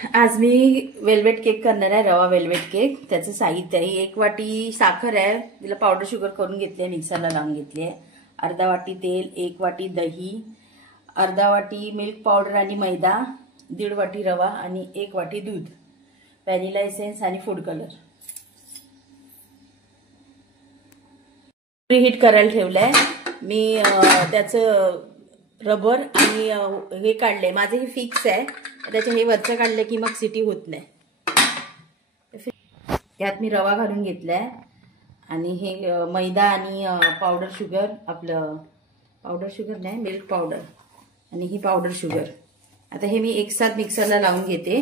आज मी velvet cake करणार आहे, रवा वेलवेट केक। त्याचं साहित्य आहे, 1 वाटी साखर आहे, तिला पावडर शुगर करून घेतली आहे, मिक्सरला लावून घेतली आहे। अर्धा वाटी तेल, 1 वाटी दही, अर्धा वाटी मिल्क पावडर आणि मैदा, 1.5 वाटी रवा आणि 1 वाटी दूध, व्हॅनिला एसेन्स आणि फूड कलर। प्रीहीट करायला ठेवलंय मी। त्याचं रबर आणि हे काढले, माझे हे फिक्स आहे, त्याच्या हे वरचं काढलं की मग सिटी होत नाही। त्यात मी रवा घालून घेतलाय आणि हे मैदा आणि पावडर शुगर, आपलं पावडर शुगर नाही, मिल्क पावडर आणि ही पावडर शुगर। आता हे मी एक साथ मिक्सरला लावून घेते।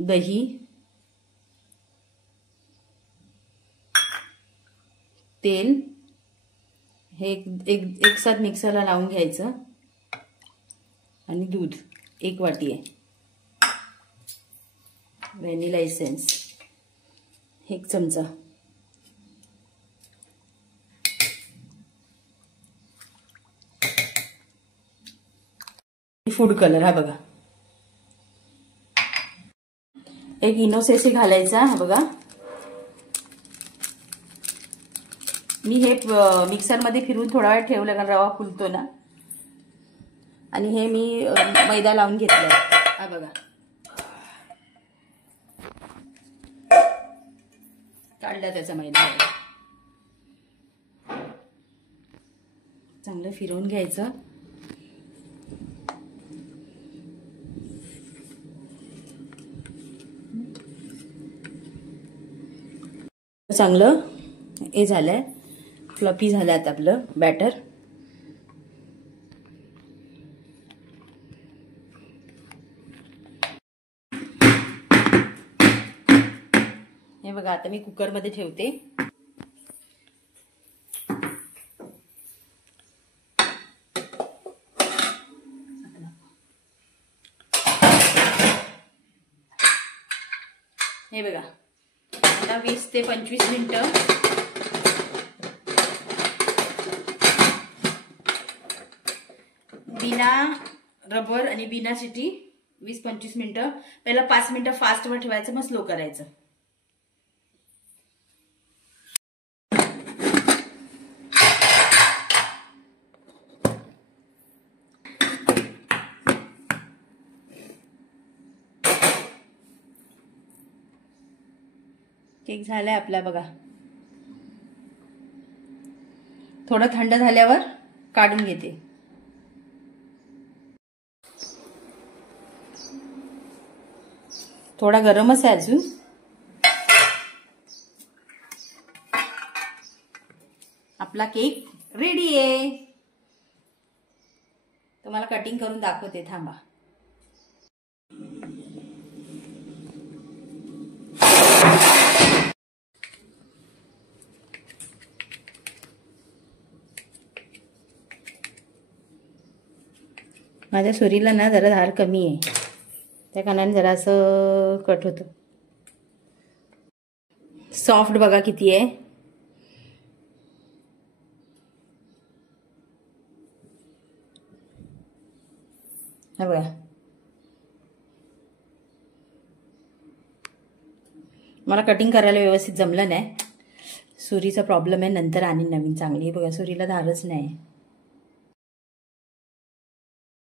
दही, तेल हे एक साथ मिक्सरला लावून घ्यायचं आणि दूध 1 वाटी आहे, व्हॅनिला एसेन्स 1 चमचा, फूड कलर हा बघा, 1 इनोसेसी घालायचा हा बघा। मी हे मिक्सर मध्ये फिरून थोडा वेळ ठेवलं कारण रवा फुलतो ना। आणि हे मी मैदा लावून घेतलाय हा बघा, काढला त्याचा मैदा, चांगलं फिरवून घ्यायचं। चांगलं हे झालंय, फ्लफी झालं आता आपलं बॅटर। हे बघा, आता मी कुकर मध्ये ठेवते। हे बघा, आता 20 ते 25 मिनिटं बिना रबर आणि बिना शिटी 20-25 मिनिटं। पहिला 5 मिनिटं फास्ट वर ठेवायचं, मग स्लो करायचं। केक झालाय आपला बघा। थोडं थंड झाल्यावर काढून घेते। थोडा गरमच आहे अजून। आपला केक रेडी आहे, तुम्हाला कटिंग करून दाखवते, थांबा। माझ्या सुरीला ना जरा धार कमी आहे, त्या कारणाने जरा असं कट होतं। सॉफ्ट बघा किती आहे, हा बघा। मला कटिंग करायला व्यवस्थित जमलं नाही, सुरीचा प्रॉब्लेम आहे, नंतर आणि नवीन चांगली। बघा, सुरीला धारच नाही।